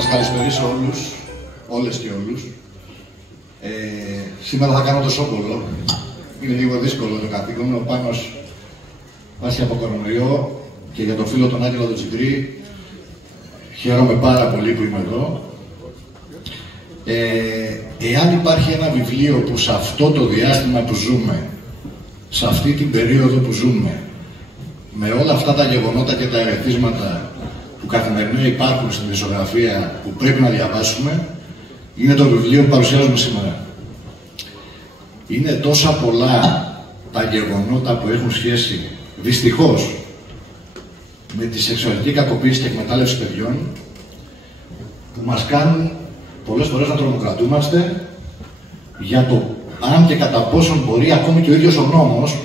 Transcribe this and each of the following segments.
σας καλησπερίσω όλους, όλες και όλους. Σήμερα θα κάνω το σόκολο. Είναι λίγο δύσκολο το καθήκον. Ο Πάνος πάσχει από κορονοϊό και για τον φίλο τον Άγγελο τον Τσιγκρή χαίρομαι πάρα πολύ που είμαι εδώ. Εάν υπάρχει ένα βιβλίο που σε αυτό το διάστημα που ζούμε, σε αυτή την περίοδο που ζούμε, με όλα αυτά τα γεγονότα και τα ερεθίσματα που καθημερινά υπάρχουν στην δισογραφία που πρέπει να διαβάσουμε, είναι το βιβλίο που παρουσιάζουμε σήμερα. Είναι τόσα πολλά τα γεγονότα που έχουν σχέση, δυστυχώς, με τη σεξουαλική κακοποίηση και εκμετάλλευση παιδιών, που μας κάνουν πολλές φορές να τρομοκρατούμαστε για το αν και κατά πόσον μπορεί ακόμη και ο ίδιος ο νόμος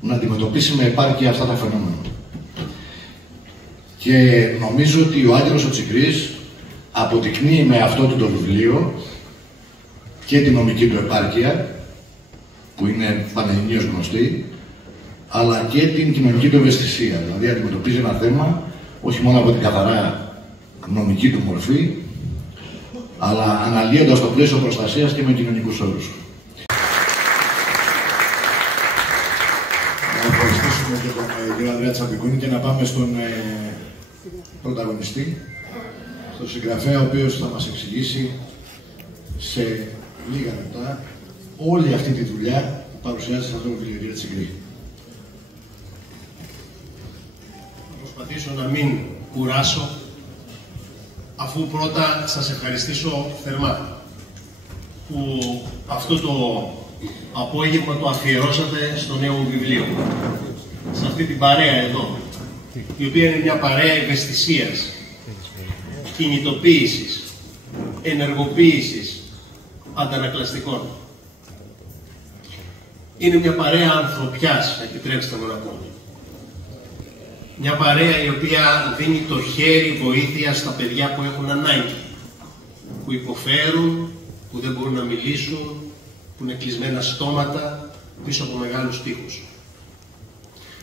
να αντιμετωπίσει με επάρκεια αυτά τα φαινόμενα. Και νομίζω ότι ο Άγγελος ο Τσιγκρής αποδεικνύει με αυτό το βιβλίο και την νομική του επάρκεια, που είναι πανελληνίως γνωστή, αλλά και την κοινωνική του ευαισθησία. Δηλαδή αντιμετωπίζει ένα θέμα όχι μόνο από την καθαρά νομική του μορφή, αλλά αναλύοντας το πλαίσιο προστασίας και με κοινωνικούς όρους. Να ευχαριστήσουμε και τον κύριο Ανδρέα Τσαπικούνη και να πάμε στον πρωταγωνιστή, στον συγγραφέα, ο οποίος θα μας εξηγήσει σε λίγα λεπτά όλη αυτή τη δουλειά που παρουσιάζει σε αυτό το βιβλίο, κύριε Τσιγκρή. Θα προσπαθήσω να μην κουράσω, αφού πρώτα σας ευχαριστήσω θερμά που αυτό το απόγευμα το αφιερώσατε στο νέο μου βιβλίο, σε αυτή την παρέα εδώ, η οποία είναι μια παρέα ευαισθησίας, κινητοποίησης, ενεργοποίησης, αντανακλαστικών. Είναι μια παρέα ανθρωπιάς, επιτρέψτε μου να πω. Μια παρέα η οποία δίνει το χέρι βοήθεια στα παιδιά που έχουν ανάγκη, που υποφέρουν, που δεν μπορούν να μιλήσουν, που είναι κλεισμένα στόματα πίσω από μεγάλους τοίχους.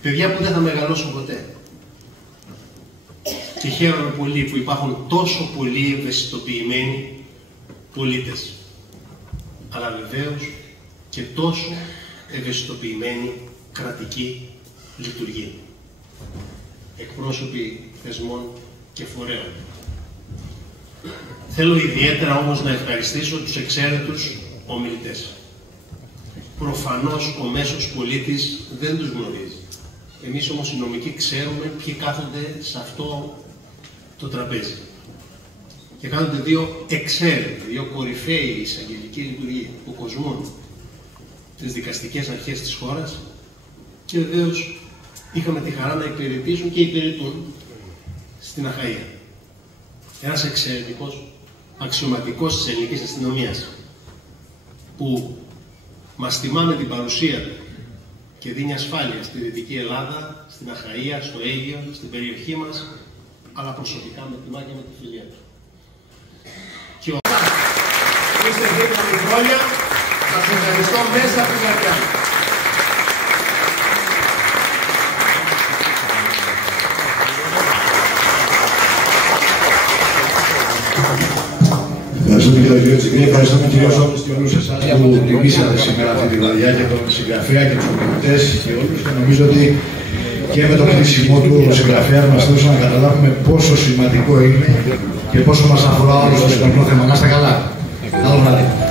Παιδιά που δεν θα μεγαλώσουν ποτέ. Και χαίρομαι πολύ που υπάρχουν τόσο πολλοί ευαισθητοποιημένοι πολίτες, αλλά βεβαίως και τόσο ευαισθητοποιημένοι κρατικοί λειτουργοί, εκπρόσωποι θεσμών και φορέων. Θέλω ιδιαίτερα όμως να ευχαριστήσω τους εξαίρετους ομιλητές. Προφανώς ο μέσος πολίτης δεν τους γνωρίζει. Εμείς όμως οι νομικοί ξέρουμε ποιοι κάθονται σε αυτό το τραπέζι. Και κάθονται δύο εξαίρετοι, δύο κορυφαίοι εισαγγελικοί λειτουργοί που κοσμούν τις δικαστικές αρχές της χώρας και βεβαίως είχαμε τη χαρά να υπηρετήσουν και υπηρετούν στην Αχαΐα. Ένας εξαιρετικός αξιωματικός της ελληνικής αστυνομίας που μας τιμά με την παρουσία του και δίνει ασφάλεια στη Δυτική Ελλάδα, στην Αχαΐα, στο Αίγυο, στην περιοχή μας, αλλά προσωπικά με τιμά και με τη φιλία του. Και είστε δίπλα μου χρόνια, σας ευχαριστώ μέσα από την καρδιά. Ευχαριστούμε και τον κύριο Τσιγκρή, ευχαριστούμε κυρίως όλους και όλους εσάς που τιμήσατε σήμερα αυτή τη βραδιά και τον συγγραφέα και τους ομιλητές και όλους, και νομίζω ότι και με το κλείσιμο του ο συγγραφέας μας έδωσε να καταλάβουμε πόσο σημαντικό είναι και πόσο μας αφορά όλους το σημαντικό θέμα. Να είστε καλά. Καλό βράδυ.